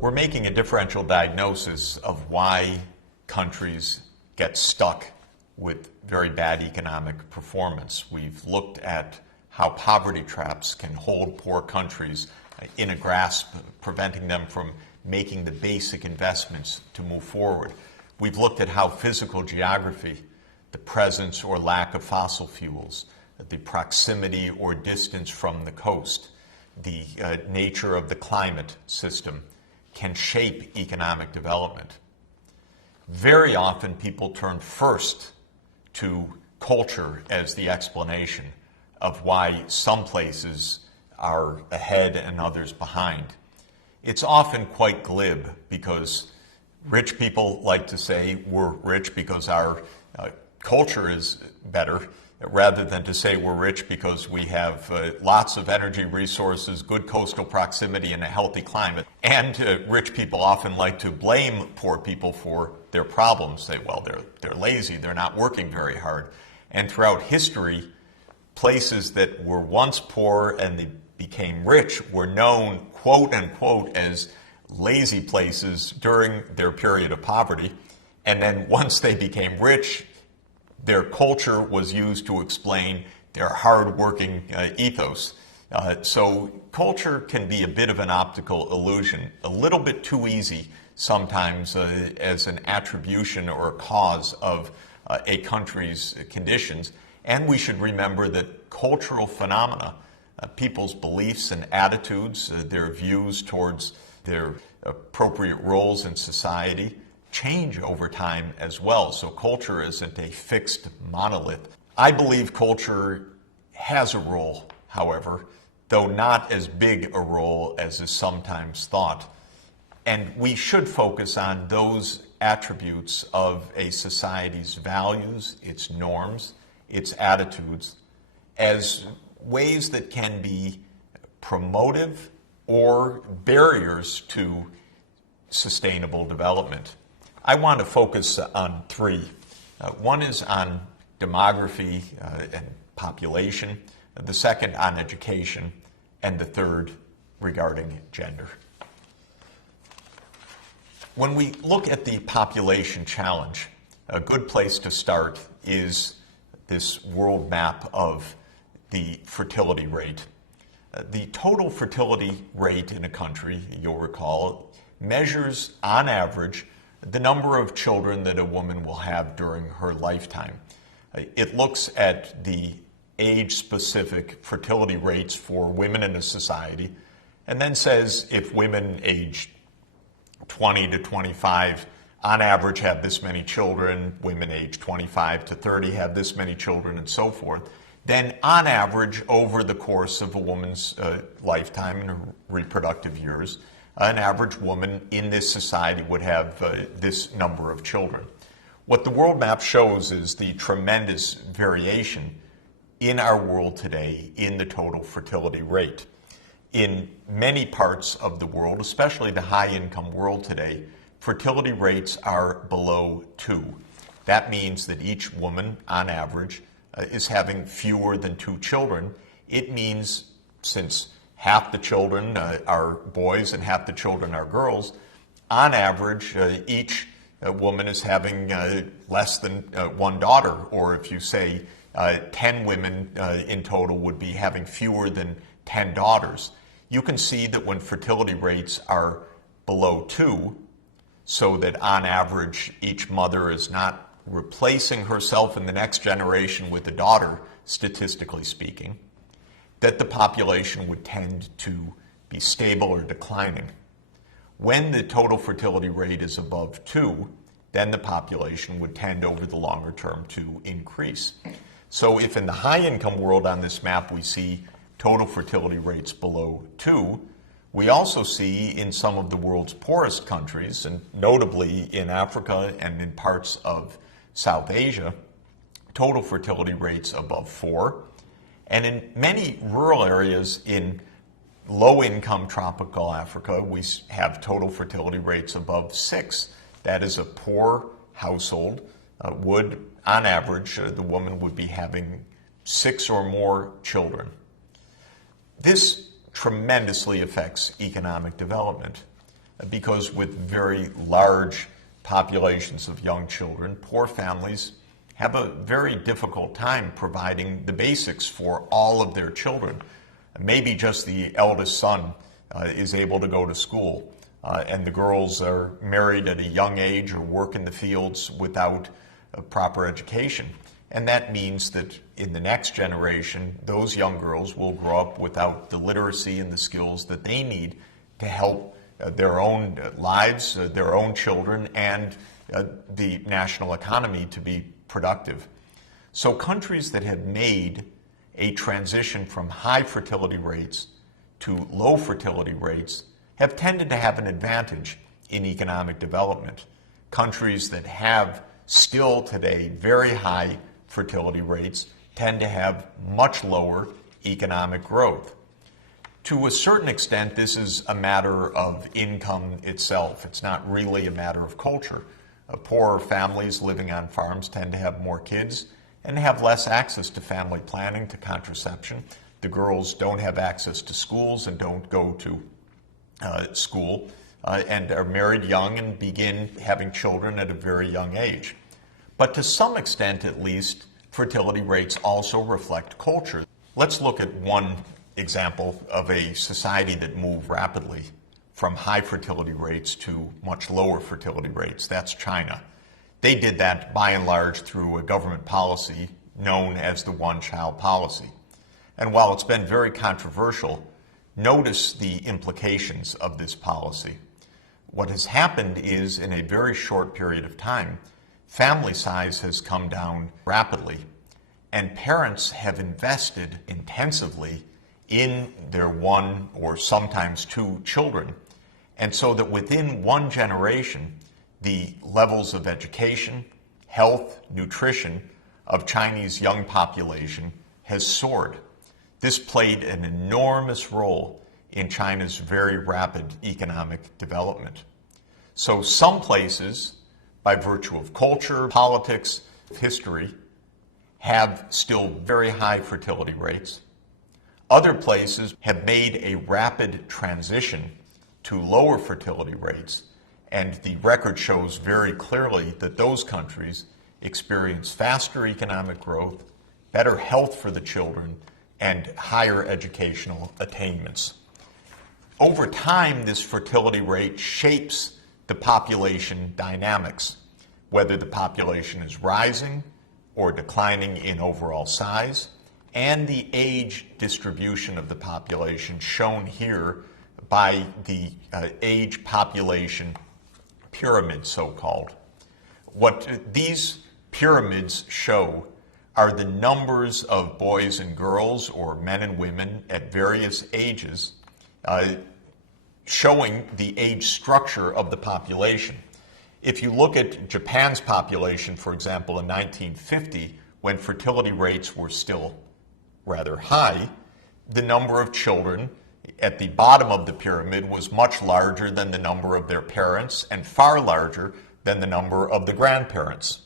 We're making a differential diagnosis of why countries get stuck with very bad economic performance. We've looked at how poverty traps can hold poor countries in a grasp, preventing them from making the basic investments to move forward. We've looked at how physical geography, the presence or lack of fossil fuels, the proximity or distance from the coast, the nature of the climate system can shape economic development. Very often people turn first to culture as the explanation of why some places are ahead and others behind. It's often quite glib because rich people like to say we're rich because our culture is better, rather than to say we're rich because we have lots of energy resources, good coastal proximity, and a healthy climate. And rich people often like to blame poor people for their problems. Say, well, they're lazy, they're not working very hard. And throughout history, places that were once poor and they became rich were known, quote unquote, as lazy places during their period of poverty. And then once they became rich, their culture was used to explain their hard-working ethos. So culture can be a bit of an optical illusion, a little bit too easy sometimes as an attribution or a cause of a country's conditions. And we should remember that cultural phenomena, people's beliefs and attitudes, their views towards their appropriate roles in society, change over time as well. So culture isn't a fixed monolith. I believe culture has a role, however, though not as big a role as is sometimes thought. And we should focus on those attributes of a society's values, its norms, its attitudes, as ways that can be promotive or barriers to sustainable development. I want to focus on three. One is on demography and population, the second on education, and the third regarding gender. When we look at the population challenge, a good place to start is this world map of the fertility rate. The total fertility rate in a country, you'll recall, measures on average the number of children that a woman will have during her lifetime. It looks at the age-specific fertility rates for women in a society and then says if women aged 20 to 25 on average have this many children, women aged 25 to 30 have this many children, and so forth, then on average over the course of a woman's lifetime and her reproductive years, an average woman in this society would have this number of children. What the world map shows is the tremendous variation in our world today in the total fertility rate. In many parts of the world, especially the high-income world today, fertility rates are below 2. That means that each woman, on average, is having fewer than 2 children. It means, since half the children are boys and half the children are girls, on average, each woman is having less than 1 daughter, or if you say 10 women in total would be having fewer than 10 daughters. You can see that when fertility rates are below 2, so that on average each mother is not replacing herself in the next generation with a daughter, statistically speaking, that the population would tend to be stable or declining. When the total fertility rate is above 2, then the population would tend over the longer term to increase. So if in the high-income world on this map we see total fertility rates below 2, we also see in some of the world's poorest countries, and notably in Africa and in parts of South Asia, total fertility rates above 4. And in many rural areas in low-income tropical Africa, we have total fertility rates above 6. That is, a poor household would, on average, the woman would be having 6 or more children. This tremendously affects economic development. because with very large populations of young children, poor families have a very difficult time providing the basics for all of their children. Maybe just the eldest son is able to go to school, and the girls are married at a young age or work in the fields without a proper education. And that means that in the next generation, those young girls will grow up without the literacy and the skills that they need to help their own lives, their own children, and the national economy to be productive. So countries that have made a transition from high fertility rates to low fertility rates have tended to have an advantage in economic development. Countries that have still today very high fertility rates tend to have much lower economic growth. To a certain extent, this is a matter of income itself. It's not really a matter of culture. Poorer families living on farms tend to have more kids and have less access to family planning, to contraception. The girls don't have access to schools and don't go to school and are married young and begin having children at a very young age. But to some extent, at least, fertility rates also reflect culture. Let's look at one example of a society that moved rapidly from high fertility rates to much lower fertility rates. That's China. They did that by and large through a government policy known as the one-child policy. And while it's been very controversial, notice the implications of this policy. What has happened is, in a very short period of time, family size has come down rapidly, and parents have invested intensively in their one or sometimes two children. And so that within one generation, the levels of education, health, nutrition of Chinese young population has soared. This played an enormous role in China's very rapid economic development. So some places, by virtue of culture, politics, history, have still very high fertility rates. Other places have made a rapid transition to lower fertility rates, and the record shows very clearly that those countries experience faster economic growth, better health for the children, and higher educational attainments. Over time, this fertility rate shapes the population dynamics, whether the population is rising or declining in overall size, and the age distribution of the population shown here by the age population pyramid, so-called. What these pyramids show are the numbers of boys and girls, or men and women at various ages, showing the age structure of the population. If you look at Japan's population, for example, in 1950, when fertility rates were still rather high, the number of children at the bottom of the pyramid was much larger than the number of their parents and far larger than the number of the grandparents.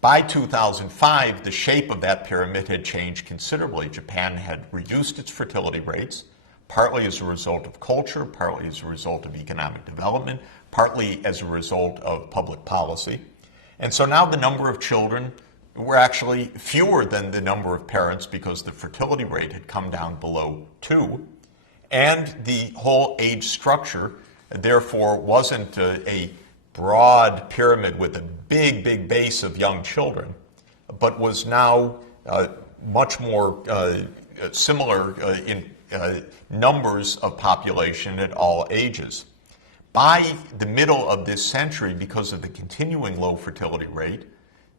By 2005, the shape of that pyramid had changed considerably. Japan had reduced its fertility rates, partly as a result of culture, partly as a result of economic development, partly as a result of public policy. And so now the number of children were actually fewer than the number of parents because the fertility rate had come down below 2. And the whole age structure, therefore, wasn't a broad pyramid with a big base of young children, but was now much more similar in numbers of population at all ages. By the middle of this century, because of the continuing low fertility rate,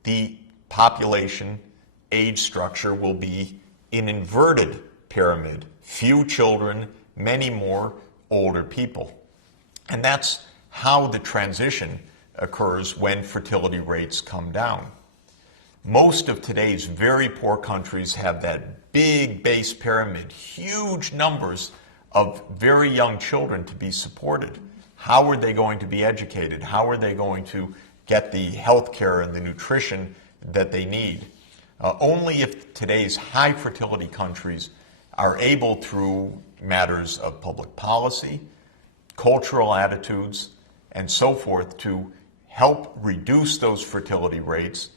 the population age structure will be an inverted pyramid. Few children, many more older people. And that's how the transition occurs when fertility rates come down. Most of today's very poor countries have that big base pyramid, huge numbers of very young children to be supported. How are they going to be educated? How are they going to get the health care and the nutrition that they need? Only if today's high fertility countries are able, through matters of public policy cultural attitudes, and so forth to help reduce those fertility rates.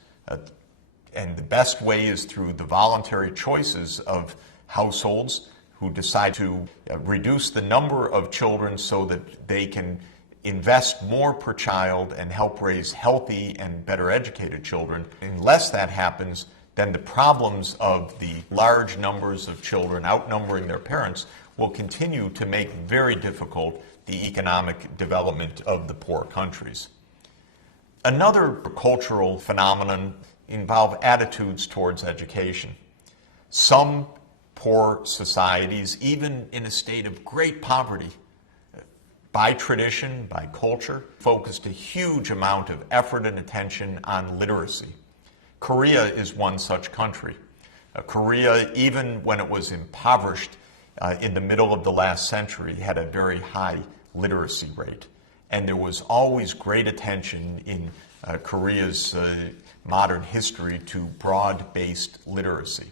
And the best way is through the voluntary choices of households who decide to reduce the number of children so that they can invest more per child and help raise healthy and better educated children. Unless that happens, then the problems of the large numbers of children outnumbering their parents will continue to make very difficult the economic development of the poor countries. Another cultural phenomenon involves attitudes towards education. Some poor societies, even in a state of great poverty, by tradition, by culture, focused a huge amount of effort and attention on literacy. Korea is one such country. Korea, even when it was impoverished in the middle of the last century, had a very high literacy rate. And there was always great attention in Korea's modern history to broad-based literacy.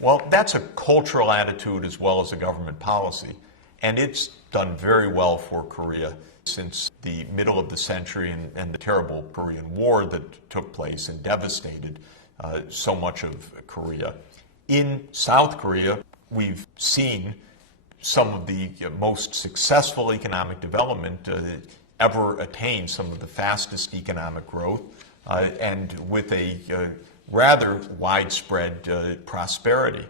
Well, that's a cultural attitude as well as a government policy, and it's done very well for Korea since the middle of the century and the terrible Korean War that took place and devastated so much of Korea. In South Korea, we've seen some of the most successful economic development ever attained, some of the fastest economic growth, and with a rather widespread prosperity.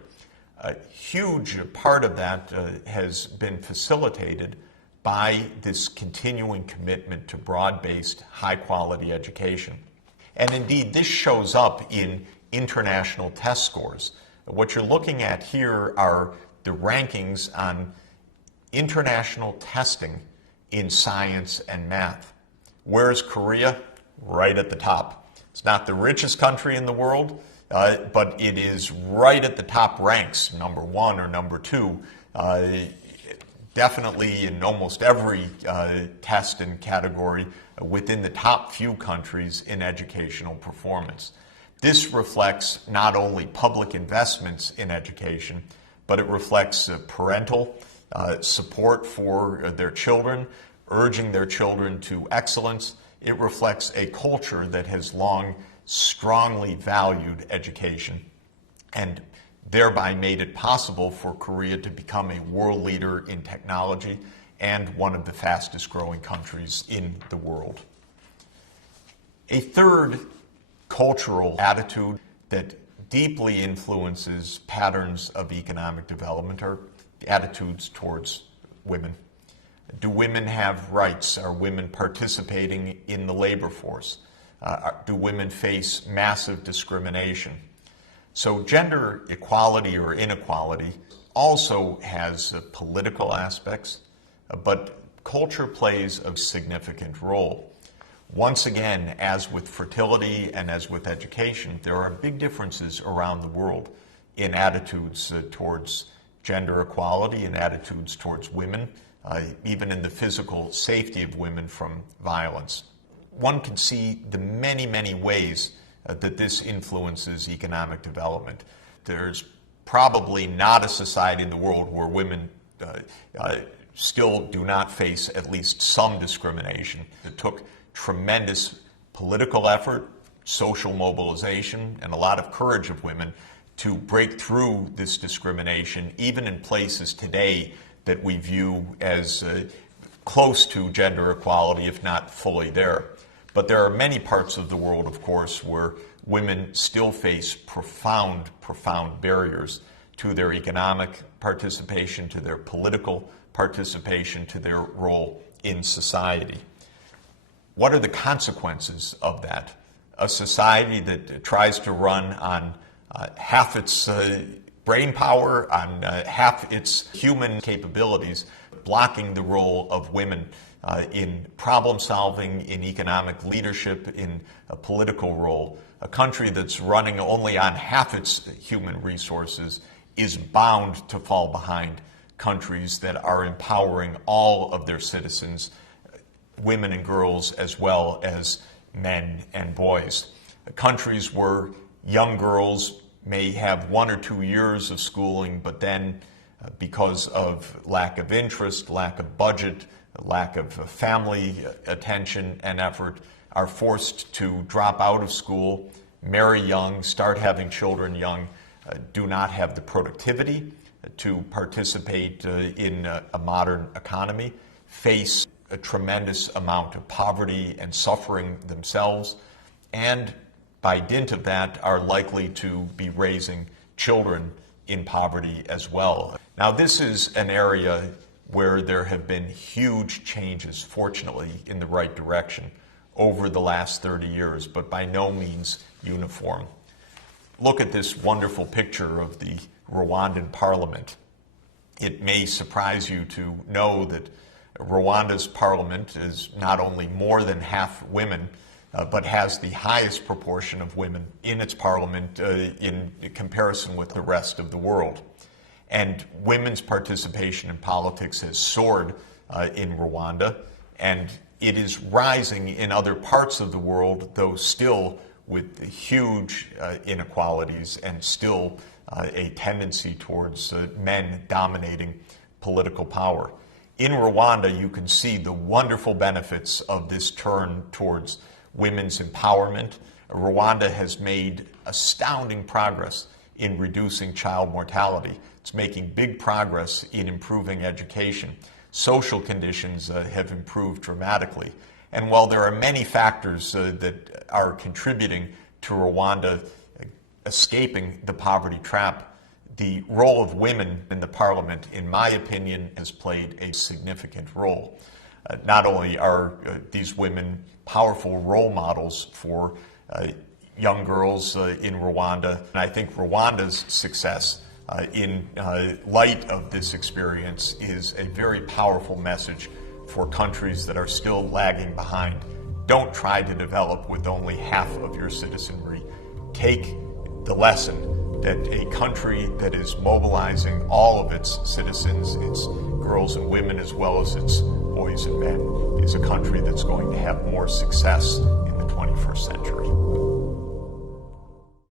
A huge part of that has been facilitated by this continuing commitment to broad-based, high-quality education. And indeed, this shows up in international test scores. What you're looking at here are the rankings on international testing in science and math. Where's Korea? Right at the top. It's not the richest country in the world, but it is right at the top ranks, number one or number two, definitely in almost every test and category within the top few countries in educational performance. This reflects not only public investments in education, but it reflects parental support for their children, urging their children to excellence. It reflects a culture that has long strongly valued education and thereby made it possible for Korea to become a world leader in technology and one of the fastest growing countries in the world. A third cultural attitude that deeply influences patterns of economic development are attitudes towards women. Do women have rights? Are women participating in the labor force? Do women face massive discrimination? So gender equality or inequality also has political aspects, but culture plays a significant role. Once again, as with fertility and as with education, there are big differences around the world in attitudes towards gender equality and attitudes towards women, even in the physical safety of women from violence. One can see the many, many ways that this influences economic development. There's probably not a society in the world where women still do not face at least some discrimination. It took tremendous political effort, social mobilization, and a lot of courage of women to break through this discrimination, even in places today that we view as close to gender equality, if not fully there. But there are many parts of the world, of course, where women still face profound, profound barriers to their economic participation, to their political participation, to their role in society. What are the consequences of that? A society that tries to run on half its brain power, on half its human capabilities, blocking the role of women in problem solving, in economic leadership, in a political role. A country that's running only on half its human resources is bound to fall behind countries that are empowering all of their citizens, women and girls as well as men and boys. Countries where young girls may have 1 or 2 years of schooling, but then because of lack of interest, lack of budget, lack of family attention and effort, are forced to drop out of school, marry young, start having children young, do not have the productivity to participate in a modern economy, face a tremendous amount of poverty and suffering themselves, and by dint of that are likely to be raising children in poverty as well. Now, this is an area where there have been huge changes, fortunately, in the right direction over the last 30 years, but by no means uniform. Look at this wonderful picture of the Rwandan parliament. It may surprise you to know that Rwanda's parliament is not only more than half women, but has the highest proportion of women in its parliament in comparison with the rest of the world. And women's participation in politics has soared in Rwanda, and it is rising in other parts of the world, though still with huge inequalities and still a tendency towards men dominating political power. In Rwanda, you can see the wonderful benefits of this turn towards women's empowerment. Rwanda has made astounding progress in reducing child mortality. It's making big progress in improving education. Social conditions have improved dramatically. And while there are many factors that are contributing to Rwanda escaping the poverty trap, the role of women in the parliament, in my opinion, has played a significant role. Not only are these women powerful role models for young girls in Rwanda, and I think Rwanda's success in light of this experience is a very powerful message for countries that are still lagging behind. Don't try to develop with only half of your citizenry. Take the lesson that a country that is mobilizing all of its citizens, its girls and women as well as its boys and men, is a country that's going to have more success in the 21st century.